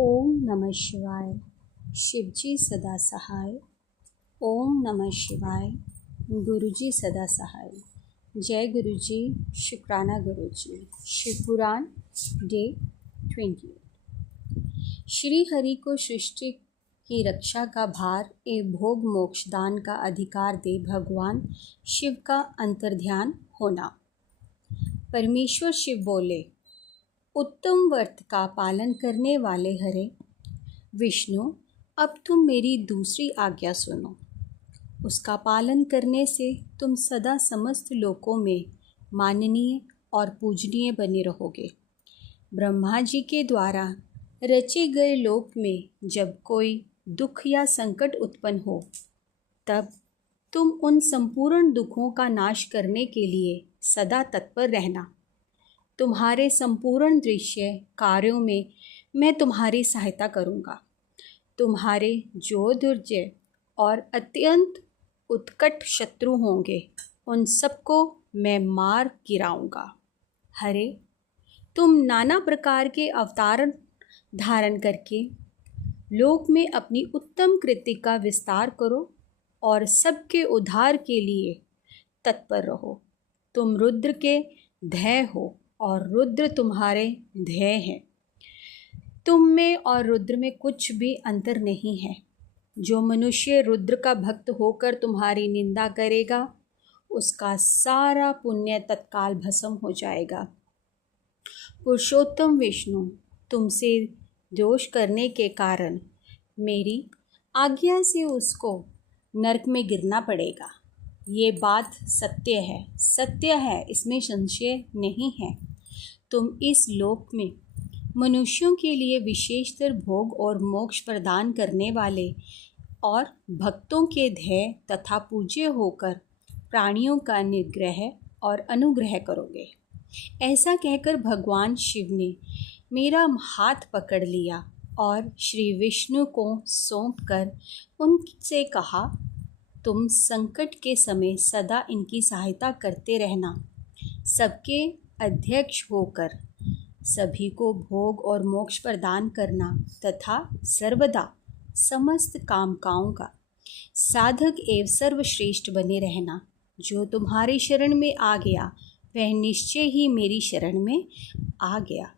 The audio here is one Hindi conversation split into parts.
ओम नमः शिवाय। शिवजी सदा सहाय। ओम नमः शिवाय। गुरुजी सदा सहाय। जय गुरुजी। शुक्राना गुरुजी। शिव पुराण डे 20। श्री हरि को सृष्टि की रक्षा का भार एवं भोग मोक्ष दान का अधिकार दे भगवान शिव का अंतर्ध्यान होना। परमेश्वर शिव बोले, उत्तम व्रत का पालन करने वाले हरे विष्णु, अब तुम मेरी दूसरी आज्ञा सुनो। उसका पालन करने से तुम सदा समस्त लोकों में माननीय और पूजनीय बने रहोगे। ब्रह्मा जी के द्वारा रचे गए लोक में जब कोई दुख या संकट उत्पन्न हो, तब तुम उन संपूर्ण दुखों का नाश करने के लिए सदा तत्पर रहना। तुम्हारे संपूर्ण दृश्य कार्यों में मैं तुम्हारी सहायता करूँगा। तुम्हारे जो दुर्जय और अत्यंत उत्कट शत्रु होंगे, उन सबको मैं मार गिराऊंगा। हरे, तुम नाना प्रकार के अवतार धारण करके लोक में अपनी उत्तम कृति का विस्तार करो और सबके उद्धार के लिए तत्पर रहो। तुम रुद्र के ध्येय हो और रुद्र तुम्हारे ध्येय हैं। तुम में और रुद्र में कुछ भी अंतर नहीं है। जो मनुष्य रुद्र का भक्त होकर तुम्हारी निंदा करेगा, उसका सारा पुण्य तत्काल भस्म हो जाएगा। पुरुषोत्तम विष्णु, तुमसे दोष करने के कारण मेरी आज्ञा से उसको नरक में गिरना पड़ेगा। ये बात सत्य है, इसमें संशय नहीं है। तुम इस लोक में मनुष्यों के लिए विशेषतर भोग और मोक्ष प्रदान करने वाले और भक्तों के ध्येय तथा पूज्य होकर प्राणियों का निग्रह और अनुग्रह करोगे। ऐसा कहकर भगवान शिव ने मेरा हाथ पकड़ लिया और श्री विष्णु को सौंपकर उनसे कहा, तुम संकट के समय सदा इनकी सहायता करते रहना। सबके अध्यक्ष होकर सभी को भोग और मोक्ष प्रदान करना तथा सर्वदा समस्त कामकाओं का साधक एवं सर्वश्रेष्ठ बने रहना। जो तुम्हारी शरण में आ गया, वह निश्चय ही मेरी शरण में आ गया।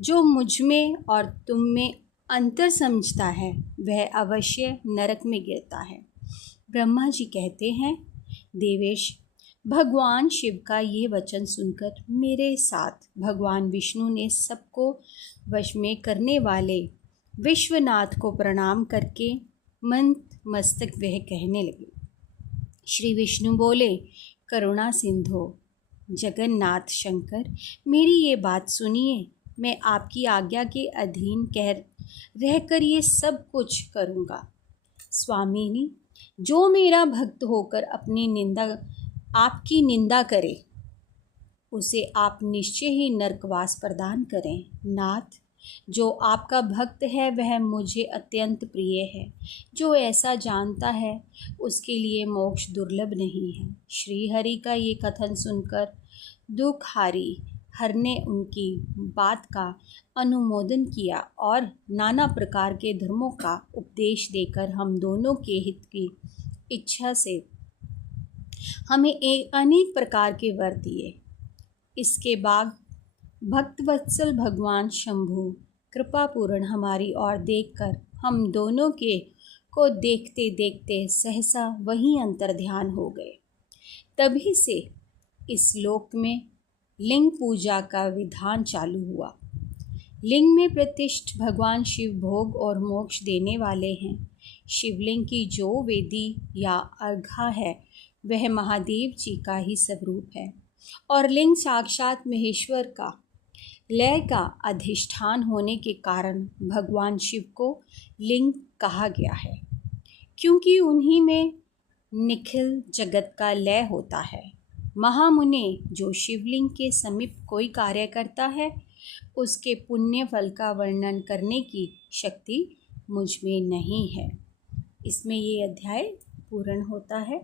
जो मुझ में और तुम में अंतर समझता है, वह अवश्य नरक में गिरता है। ब्रह्मा जी कहते हैं, देवेश, भगवान शिव का ये वचन सुनकर मेरे साथ भगवान विष्णु ने सबको वश में करने वाले विश्वनाथ को प्रणाम करके मस्तक वह कहने लगे। श्री विष्णु बोले, करुणा सिंधु जगन्नाथ शंकर, मेरी ये बात सुनिए। मैं आपकी आज्ञा के अधीन रहकर ये सब कुछ करूँगा। स्वामिनी, जो मेरा भक्त होकर आपकी निंदा करे, उसे आप निश्चय ही नरकवास प्रदान करें। नाथ, जो आपका भक्त है वह मुझे अत्यंत प्रिय है। जो ऐसा जानता है, उसके लिए मोक्ष दुर्लभ नहीं है। श्री हरि का ये कथन सुनकर हर ने उनकी बात का अनुमोदन किया और नाना प्रकार के धर्मों का उपदेश देकर हम दोनों के हित की इच्छा से हमें अनेक प्रकार के वर दिए। इसके बाद भक्तवत्सल भगवान शंभु कृपापूर्ण हमारी ओर देखकर हम दोनों को देखते देखते सहसा वहीं अंतर्ध्यान हो गए। तभी से इस लोक में लिंग पूजा का विधान चालू हुआ। लिंग में प्रतिष्ठ भगवान शिव भोग और मोक्ष देने वाले हैं। शिवलिंग की जो वेदी या अर्घा है, वह महादेव जी का ही स्वरूप है और लिंग साक्षात महेश्वर का लय का अधिष्ठान होने के कारण भगवान शिव को लिंग कहा गया है, क्योंकि उन्हीं में निखिल जगत का लय होता है। महामुने, जो शिवलिंग के समीप कोई कार्य करता है, उसके पुण्य फल का वर्णन करने की शक्ति मुझ में नहीं है। इसमें ये अध्याय पूर्ण होता है।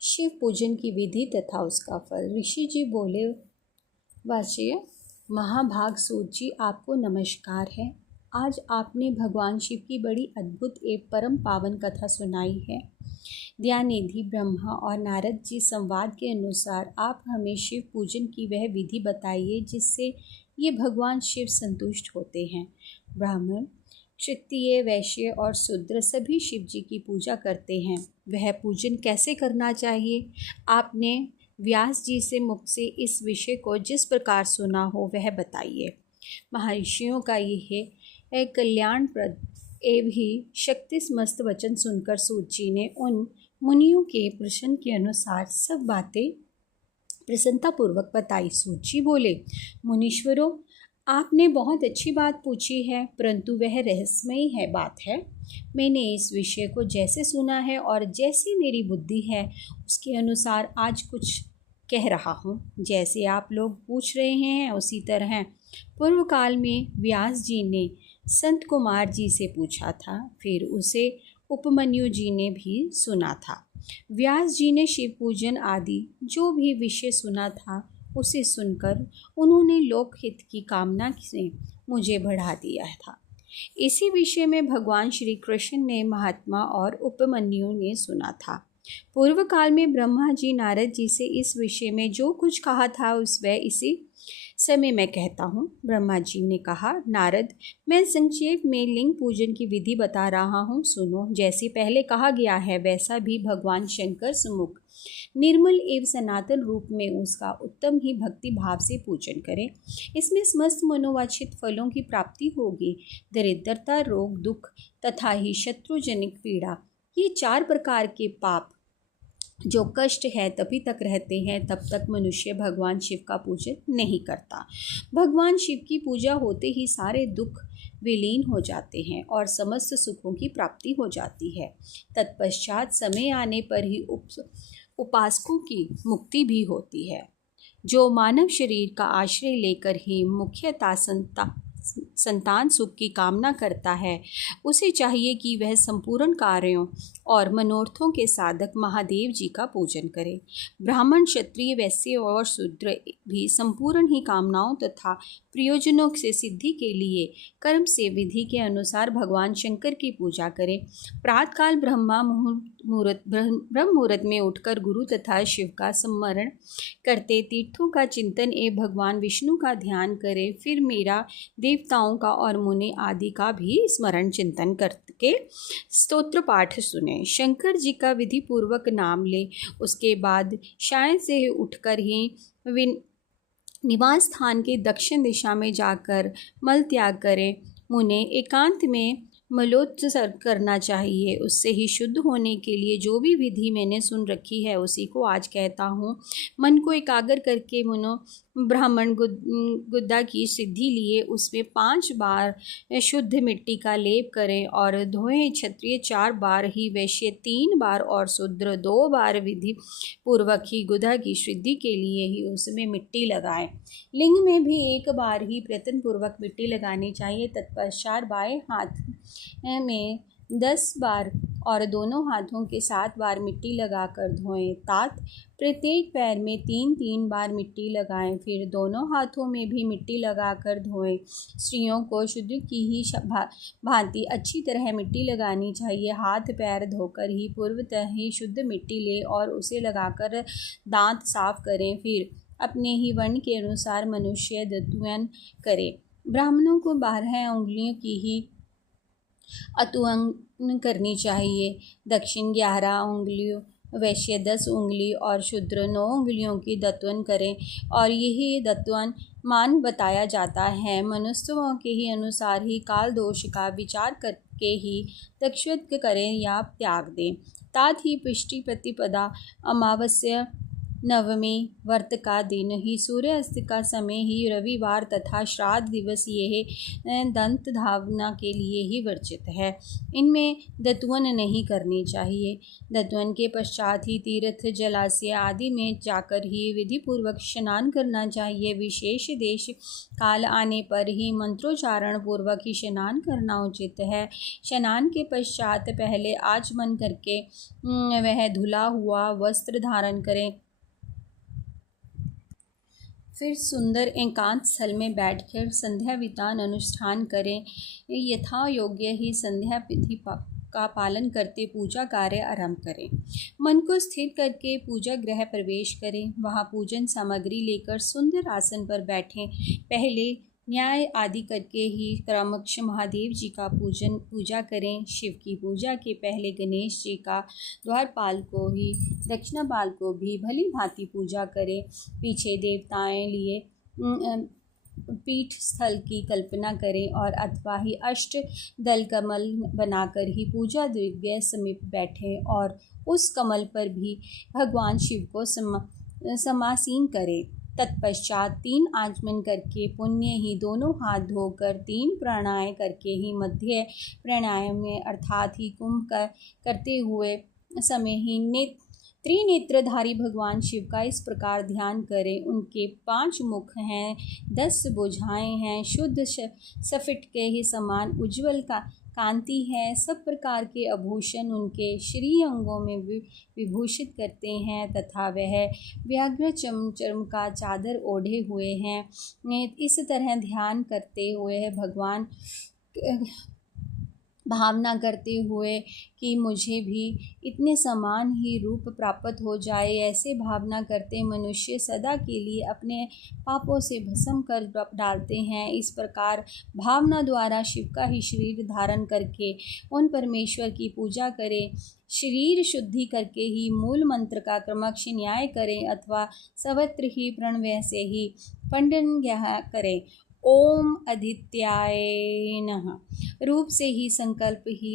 शिव पूजन की विधि तथा उसका फल। ऋषि जी बोले, वाच्य, महाभाग सूत जी, आपको नमस्कार है। आज आपने भगवान शिव की बड़ी अद्भुत एवं परम पावन कथा सुनाई है। दयानिधि ब्रह्मा और नारद जी संवाद के अनुसार आप हमें शिव पूजन की वह विधि बताइए जिससे ये भगवान शिव संतुष्ट होते हैं। ब्राह्मण, क्षत्रिय, वैश्य और शूद्र सभी शिव जी की पूजा करते हैं। वह पूजन कैसे करना चाहिए? आपने व्यास जी से मुख से इस विषय को जिस प्रकार सुना हो वह बताइए। महर्षियों का यह कल्याणप्रद एवं ही शक्तिमस्त वचन सुनकर सूत जी ने उन मुनियों के प्रश्न के अनुसार सब बातें प्रसन्नतापूर्वक बताई। सूत जी बोले, मुनीश्वरों, आपने बहुत अच्छी बात पूछी है, परंतु वह रहस्यमयी बात है। मैंने इस विषय को जैसे सुना है और जैसी मेरी बुद्धि है उसके अनुसार आज कुछ कह रहा हूँ। जैसे आप लोग पूछ रहे हैं उसी तरह पूर्व काल में व्यास जी ने संत कुमार जी से पूछा था, फिर उसे उपमन्यु जी ने भी सुना था। व्यास जी ने शिव पूजन आदि जो भी विषय सुना था उसे सुनकर उन्होंने लोकहित की कामना से मुझे बढ़ा दिया था। इसी विषय में भगवान श्री कृष्ण ने महात्मा और उपमन्यु ने सुना था। पूर्व काल में ब्रह्मा जी नारद जी से इस विषय में जो कुछ कहा था इसी समय मैं कहता हूँ। ब्रह्मा जी ने कहा, नारद, मैं संक्षेप में लिंग पूजन की विधि बता रहा हूँ, सुनो। जैसे पहले कहा गया है वैसा भी भगवान शंकर सम्मुख निर्मल एवं सनातन रूप में उसका उत्तम ही भक्ति भाव से पूजन करें। इसमें समस्त मनोवांछित फलों की प्राप्ति होगी। दरिद्रता, रोग, दुख तथा ही शत्रुजनिक पीड़ा, ये 4 प्रकार के पाप जो कष्ट है तभी तक रहते हैं, तब तक मनुष्य भगवान शिव का पूजन नहीं करता। भगवान शिव की पूजा होते ही सारे दुख विलीन हो जाते हैं और समस्त सुखों की प्राप्ति हो जाती है। तत्पश्चात समय आने पर ही उपासकों की मुक्ति भी होती है। जो मानव शरीर का आश्रय लेकर ही मुख्यतः संतान सुख की कामना करता है, उसे चाहिए कि वह संपूर्ण कार्यों और मनोरथों के साधक महादेव जी का पूजन करे। ब्राह्मण, क्षत्रिय, वैश्य और शूद्र भी संपूर्ण ही कामनाओं तथा प्रयोजनों से सिद्धि के लिए कर्म से विधि के अनुसार भगवान शंकर की पूजा करें। प्रातःकाल ब्रह्म मुहूर्त में उठकर गुरु तथा शिव का स्मरण करते तीर्थों का चिंतन एवं भगवान विष्णु का ध्यान करें। फिर मेरा देवताओं का और मुनि आदि का भी स्मरण चिंतन करके स्तोत्र पाठ सुने। शंकर जी का विधि पूर्वक नाम ले। उसके बाद शायद से उठकर ही निवास स्थान के दक्षिण दिशा में जाकर मल त्याग करें। मुने एकांत में मलोत्सर्ग करना चाहिए। उससे ही शुद्ध होने के लिए जो भी विधि मैंने सुन रखी है उसी को आज कहता हूँ। मन को एकाग्र करके मुनो ब्राह्मण गुद्दा की सिद्धि लिए उसमें 5 बार शुद्ध मिट्टी का लेप करें और धोएं। क्षत्रिय 4 बार ही, वैश्य 3 बार और शूद्र 2 बार विधि पूर्वक ही गुदा की शुद्धि के लिए ही उसमें मिट्टी लगाएं। लिंग में भी 1 बार ही प्रयत्न पूर्वक मिट्टी लगानी चाहिए। तत्पश्चात बाएं हाथ में 10 बार और दोनों हाथों के 7 बार मिट्टी लगाकर धोएं। तात प्रत्येक पैर में 3-3 बार मिट्टी लगाएं। फिर दोनों हाथों में भी मिट्टी लगाकर धोएं। स्त्रियों को शुद्ध की ही भांति अच्छी तरह मिट्टी लगानी चाहिए। हाथ पैर धोकर ही पूर्वतः ही शुद्ध मिट्टी ले और उसे लगाकर दांत साफ करें। फिर अपने ही वर्ण के अनुसार मनुष्य दत्वन करे। ब्राह्मणों को 12 उंगलियों की ही अतुअंग करनी चाहिए। दक्षिण 11 उंगलियों, वैश्य 10 उंगली और शूद्र 9 उंगलियों की दत्वन करें। और यही दत्वन मान बताया जाता है। मनुष्यों के ही अनुसार ही काल दोष का विचार करके ही दक्षिण करें या त्याग दें। तात ही पुष्टि प्रतिपदा, अमावस्या, नवमी, व्रत का दिन ही, सूर्यास्त का समय ही, रविवार तथा श्राद्ध दिवस यह दंत धावना के लिए ही वर्जित है। इनमें दत्वन नहीं करनी चाहिए। दत्वन के पश्चात ही तीर्थ, जलाशय आदि में जाकर ही विधि पूर्वक स्नान करना चाहिए। विशेष देश काल आने पर ही मंत्रोच्चारण पूर्वक ही स्नान करना उचित है। स्नान के पश्चात पहले आचमन करके वह धुला हुआ वस्त्र धारण करें। फिर सुंदर एकांत स्थल में बैठकर संध्या विधान अनुष्ठान करें। यथा योग्य ही संध्या विधि का पालन करते पूजा कार्य आरंभ करें। मन को स्थिर करके पूजा गृह प्रवेश करें। वहाँ पूजन सामग्री लेकर सुंदर आसन पर बैठें। पहले न्याय आदि करके ही क्रमश महादेव जी का पूजा करें। शिव की पूजा के पहले गणेश जी का, द्वारपाल को ही, दक्षिणापाल को भी भली भांति पूजा करें। पीछे देवताएं लिए पीठ स्थल की कल्पना करें और अथवा ही अष्ट दल कमल बनाकर ही पूजा द्रव्य समीप बैठें और उस कमल पर भी भगवान शिव को समासीन करें। तत्पश्चात 3 आचमन करके पुण्य ही दोनों हाथ धोकर 3 प्राणायाम करके ही मध्य प्राणायाम में अर्थात ही कुंभ करते हुए समय ही त्रिनेत्रधारी भगवान शिव का इस प्रकार ध्यान करें। उनके 5 मुख हैं, 10 भुजाएं हैं, शुद्ध सफिट के ही समान उज्ज्वल कांति है। सब प्रकार के आभूषण उनके श्री अंगों में विभूषित करते हैं तथा वह व्याघ्र चर्म का चादर ओढ़े हुए हैं। इस तरह ध्यान करते हुए भगवान भावना करते हुए कि मुझे भी इतने समान ही रूप प्राप्त हो जाए, ऐसे भावना करते मनुष्य सदा के लिए अपने पापों से भस्म कर डालते हैं। इस प्रकार भावना द्वारा शिव का ही शरीर धारण करके उन परमेश्वर की पूजा करें। शरीर शुद्धि करके ही मूल मंत्र का क्रमश न्याय करें अथवा सर्वत्र ही प्रणव से ही पंडन करें। ओम आदित्याय नमः रूप से ही संकल्प ही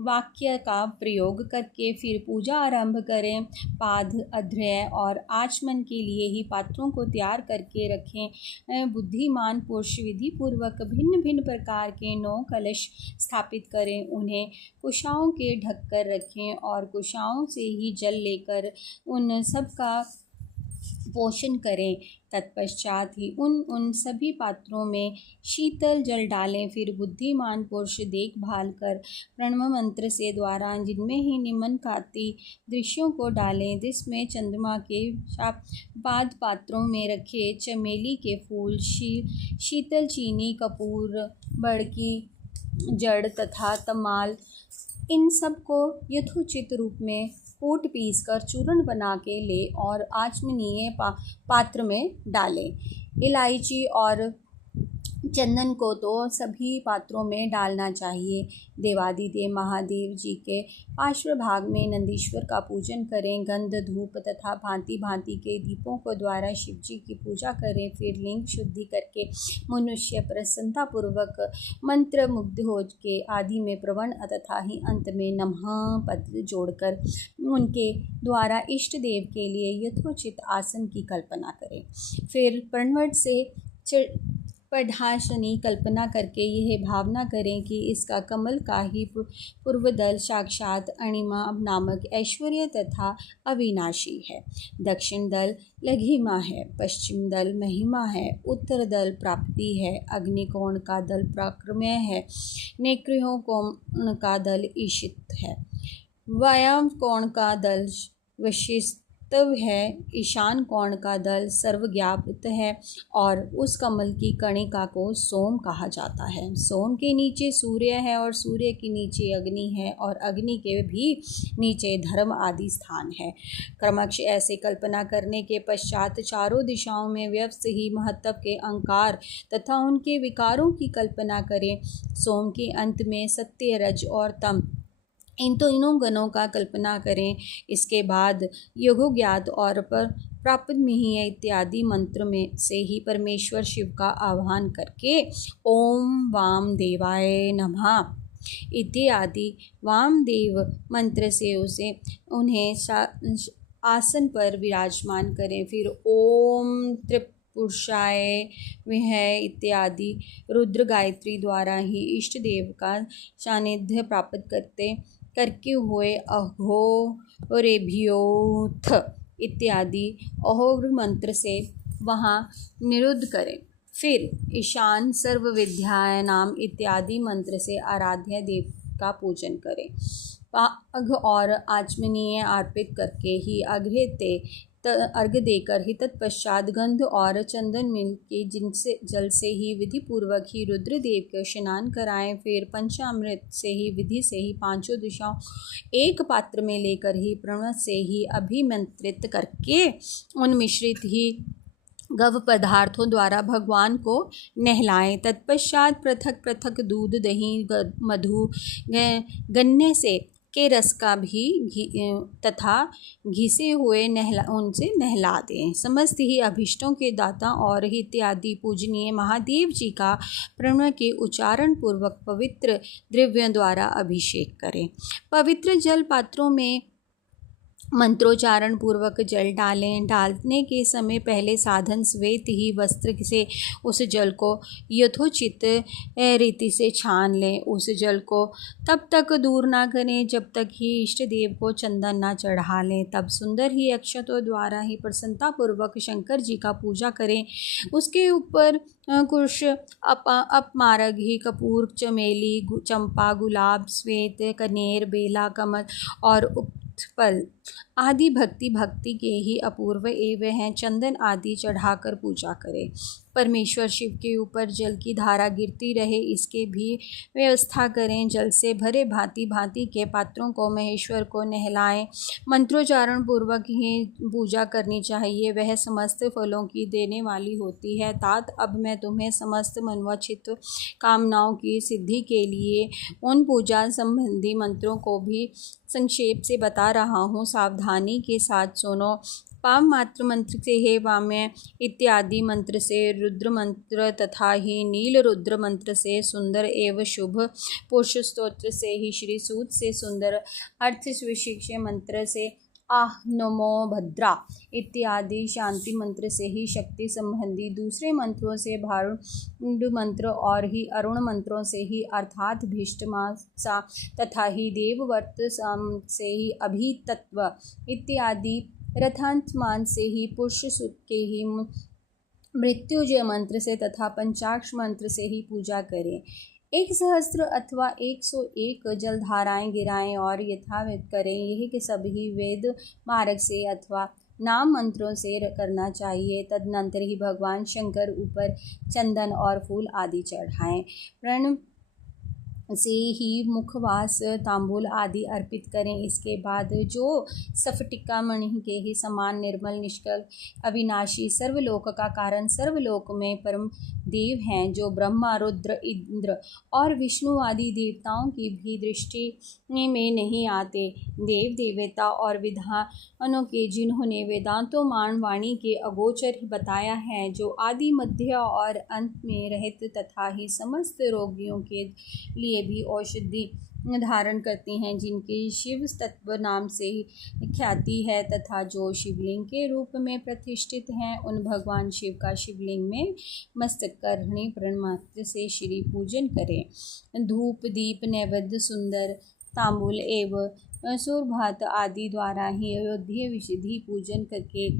वाक्य का प्रयोग करके फिर पूजा आरंभ करें। पाद, अध्र्य और आचमन के लिए ही पात्रों को तैयार करके रखें। बुद्धिमान पुरुष विधि पूर्वक भिन्न भिन्न प्रकार के 9 कलश स्थापित करें। उन्हें कुशाओं के ढक कर रखें और कुशाओं से ही जल लेकर उन सब का पोषण करें। तत्पश्चात ही उन सभी पात्रों में शीतल जल डालें। फिर बुद्धिमान पुरुष देखभाल कर प्रणव मंत्र से द्वारा जिनमें ही निम्नलिखित दृश्यों को डालें। जिसमें चंद्रमा के पाद पात्रों में रखे चमेली के फूल, शीतल चीनी, कपूर, बड़की जड़ तथा तमाल, इन सब को यथोचित रूप में कूट पीस कर चूर्ण बना के ले और आचमनीय पात्र में डालें। इलायची और चंदन को तो सभी पात्रों में डालना चाहिए। देवादिदेव महादेव जी के पार्श्व भाग में नंदीश्वर का पूजन करें। गंध, धूप तथा भांति भांति के दीपों को द्वारा शिव जी की पूजा करें। फिर लिंग शुद्धि करके मनुष्य प्रसन्नता पूर्वक मंत्र मुग्ध हो के आदि में प्रवण तथा ही अंत में नमः पद जोड़कर उनके द्वारा इष्ट देव के लिए यथोचित आसन की कल्पना करें। फिर प्रणवट से पढ़ाशनी कल्पना करके यह भावना करें कि इसका कमल का ही पूर्वदल साक्षात अणिमा नामक ऐश्वर्य तथा अविनाशी है। दक्षिण दल लघिमा है, पश्चिम दल महिमा है, उत्तर दल प्राप्ति है, अग्निकोण का दल पराक्रम्य है, नेत्रों कोण का दल ईशित है, वायाम कोण का दल वशिष्ठ है, ईशान कोण का दल सर्वज्ञात है और उस कमल की कणिका को सोम कहा जाता है। सोम के नीचे सूर्य है और सूर्य के नीचे अग्नि है और अग्नि के भी नीचे धर्म आदि स्थान है। क्रमश ऐसे कल्पना करने के पश्चात चारों दिशाओं में व्यवस्थित ही महत्व के अंकार तथा उनके विकारों की कल्पना करें। सोम के अंत में सत्य, रज और तम इन तीनों गणों का कल्पना करें। इसके बाद योगज्ञात और प्राप्त मिहि इत्यादि मंत्र में से ही परमेश्वर शिव का आह्वान करके ओम वामदेवाय नमः इत्यादि वामदेव मंत्र से उन्हें आसन पर विराजमान करें। फिर ओम पुरुषाय विह इत्यादि रुद्र गायत्री द्वारा ही इष्ट देव का सानिध्य प्राप्त करके हुए अघोरेभ्योथ इत्यादि अहोर मंत्र से वहाँ निरुद्ध करें। फिर ईशान सर्व विद्याय नाम इत्यादि मंत्र से आराध्य देव का पूजन करें। पाघ और आचमनीय अर्पित करके ही अघ्रेते अर्घ देकर ही तत्पश्चात गंध और चंदन मिल के जिनसे जल से ही विधि पूर्वक ही रुद्रदेव के स्नान कराएं। फिर पंचामृत से ही विधि से ही पांचों दिशाओं एक पात्र में लेकर ही प्रणव से ही अभिमंत्रित करके उन मिश्रित ही गव पदार्थों द्वारा भगवान को नहलाएं। तत्पश्चात पृथक पृथक दूध, दही, मधु, गन्ने से के रस का भी तथा घिसे हुए उनसे नहला दें। समस्त ही अभिष्टों के दाता और इत्यादि पूजनीय महादेव जी का प्रणव के उच्चारण पूर्वक पवित्र द्रव्यों द्वारा अभिषेक करें। पवित्र जल पात्रों में मंत्रोच्चारण पूर्वक जल डालें। डालने के समय पहले साधन श्वेत ही वस्त्र से उस जल को यथोचित रीति से छान लें। उस जल को तब तक दूर ना करें जब तक ही इष्ट देव को चंदन ना चढ़ा लें। तब सुंदर ही अक्षतों द्वारा ही प्रसन्नतापूर्वक शंकर जी का पूजा करें। उसके ऊपर कुश, अपमारग ही, कपूर, चमेली, चंपा, गुलाब, श्वेत, कनेर, बेला, कमल और फल आदि भक्ति के ही अपूर्व एवं हैं चंदन आदि चढ़ाकर पूजा करें। परमेश्वर शिव के ऊपर जल की धारा गिरती रहे इसके भी व्यवस्था करें। जल से भरे भांति भांति के पात्रों को महेश्वर को नहलाएं। मंत्रोच्चारण पूर्वक ही पूजा करनी चाहिए, वह समस्त फलों की देने वाली होती है। तात अब मैं तुम्हें समस्त मनोवांछित कामनाओं की सिद्धि के लिए उन पूजा संबंधी मंत्रों को भी संक्षेप से बता रहा हूँ, सावधानी के साथ सुनो। पाव मात्र मंत्र से हे वाम्य इत्यादि मंत्र से रुद्र मंत्र तथा ही नील रुद्र मंत्र से सुंदर एवं शुभ पुरुष स्तोत्र से ही श्री सूत से सुंदर अर्थ विशिक्ष मंत्र से आह नमो भद्रा इत्यादि शांति मंत्र से ही शक्ति संबंधी दूसरे मंत्रों से भारुड मंत्र और ही अरुण मंत्रों से ही अर्थात भीष्टमासा तथा ही देववर्त से ही अभितत्व इत्यादि रथांतमान से ही पुरुष सुत के ही मृत्युजय मंत्र से तथा पंचाक्ष मंत्र से ही पूजा करें। 1 सहस्त्र अथवा 101 जलधाराएं गिराएं और यथाविध करें। यह कि सभी वेद मार्ग से अथवा नाम मंत्रों से करना चाहिए। तदनंतर ही भगवान शंकर ऊपर चंदन और फूल आदि चढ़ाएं। प्रण से ही मुखवास, तांबूल आदि अर्पित करें। इसके बाद जो स्फटिका मणि के ही समान निर्मल, निष्कल, अविनाशी, सर्वलोक का कारण, सर्वलोक में परम देव हैं, जो ब्रह्मा, रुद्र, इंद्र और विष्णु आदि देवताओं की भी दृष्टि में नहीं आते, देव देवता और विधानों के जिन्होंने वेदांतों मान वाणी के अगोचर ही बताया है, जो आदि मध्य और अंत में रहित तथा ही समस्त रोगियों के लिए भी औषधि धारण करती हैं, जिनकी शिव तत्व नाम से ख्याति है तथा जो शिवलिंग के रूप में प्रतिष्ठित हैं, उन भगवान शिव का शिवलिंग में मस्तक करने प्रणमात्र से श्री पूजन करें। धूप, दीप, नैवेद्य, सुंदर तांबूल एवं सूर्यभात आदि द्वारा ही अयोध्या विशुद्धि पूजन करके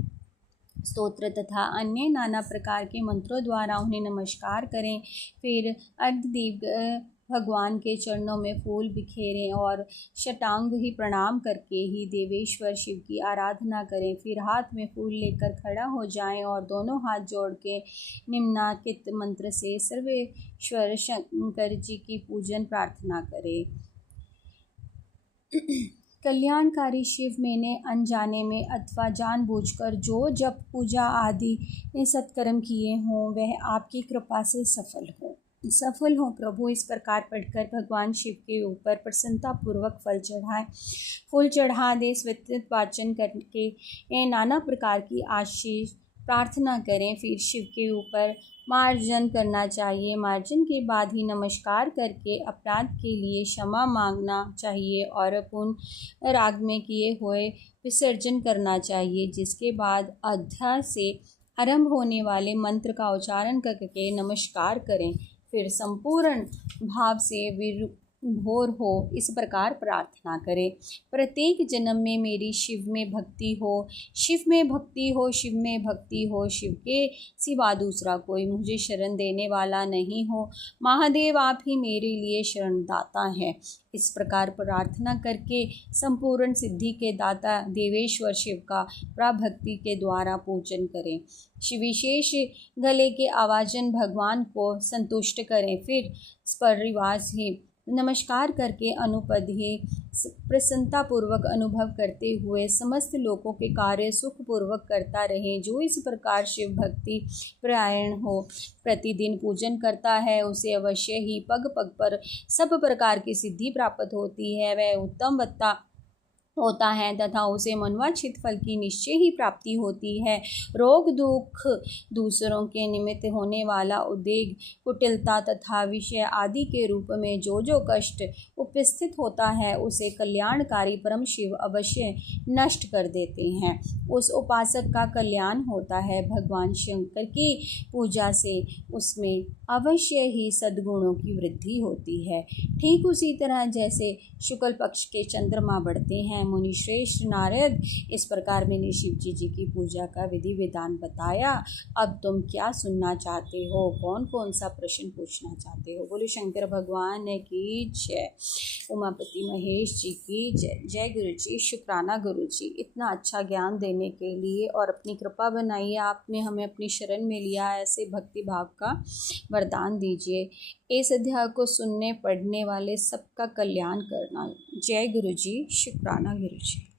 स्तोत्र तथा अन्य नाना प्रकार के मंत्रों द्वारा उन्हें नमस्कार करें। फिर अर्धदेव भगवान के चरणों में फूल बिखेरें और शटांग ही प्रणाम करके ही देवेश्वर शिव की आराधना करें। फिर हाथ में फूल लेकर खड़ा हो जाएं और दोनों हाथ जोड़ के निम्नांकित मंत्र से सर्वेश्वर शंकर जी की पूजन प्रार्थना करें। कल्याणकारी शिव, मैंने अनजाने में अथवा जानबूझकर जो जप पूजा आदि सत्कर्म किए हों वह आपकी कृपा से सफल हो प्रभु। इस प्रकार पढ़कर भगवान शिव के ऊपर प्रसन्नतापूर्वक फूल चढ़ा दे। स्वीकृत वाचन करके नाना प्रकार की आशीष प्रार्थना करें। फिर शिव के ऊपर मार्जन करना चाहिए। मार्जन के बाद ही नमस्कार करके अपराध के लिए क्षमा मांगना चाहिए और पुण्य राग में किए हुए विसर्जन करना चाहिए, जिसके बाद अध्याय से आरंभ होने वाले मंत्र का उच्चारण करके नमस्कार करें। फिर संपूर्ण भाव से भोर हो, इस प्रकार प्रार्थना करें। प्रत्येक जन्म में मेरी शिव में भक्ति हो, शिव में भक्ति हो, शिव में भक्ति हो, शिव के सिवा दूसरा कोई मुझे शरण देने वाला नहीं हो। महादेव आप ही मेरे लिए शरणदाता है। इस प्रकार प्रार्थना करके संपूर्ण सिद्धि के दाता देवेश्वर शिव का प्रभक्ति के द्वारा पूजन करें। शिव विशेष गले के आवाजन भगवान को संतुष्ट करें। फिर परिवास ही नमस्कार करके अनुपद ही प्रसन्नतापूर्वक अनुभव करते हुए समस्त लोगों के कार्य सुखपूर्वक करता रहे। जो इस प्रकार शिव भक्ति परायण हो, प्रतिदिन पूजन करता है, उसे अवश्य ही पग पग पर सब प्रकार की सिद्धि प्राप्त होती है। वह उत्तम वत्ता होता है तथा उसे मनवांछित फल की निश्चय ही प्राप्ति होती है। रोग दुख, दूसरों के निमित्त होने वाला उद्वेग, कुटिलता तथा विषय आदि के रूप में जो जो कष्ट उपस्थित होता है, उसे कल्याणकारी परम शिव अवश्य नष्ट कर देते हैं। उस उपासक का कल्याण होता है। भगवान शंकर की पूजा से उसमें अवश्य ही सद्गुणों की वृद्धि होती है। ठीक उसी तरह जैसे शुक्ल पक्ष के चंद्रमा बढ़ते हैं। मुनिश्रेष्ठ नारद, इस प्रकार मैंने शिव जी की पूजा का विधि विधान बताया। अब तुम क्या सुनना चाहते हो, कौन कौन सा प्रश्न पूछना चाहते हो? बोलो शंकर भगवान की जय, उमापति महेश जी की जय। जय गुरु जी, शुक्राना गुरु जी, इतना अच्छा ज्ञान देने के लिए और अपनी कृपा बनाइए। आपने हमें अपनी शरण में लिया, ऐसे भक्ति भाव का वरदान दीजिए। इस अध्याय को सुनने पढ़ने वाले सबका कल्याण करना। जय गुरु जी, शुक्राना गुरु जी।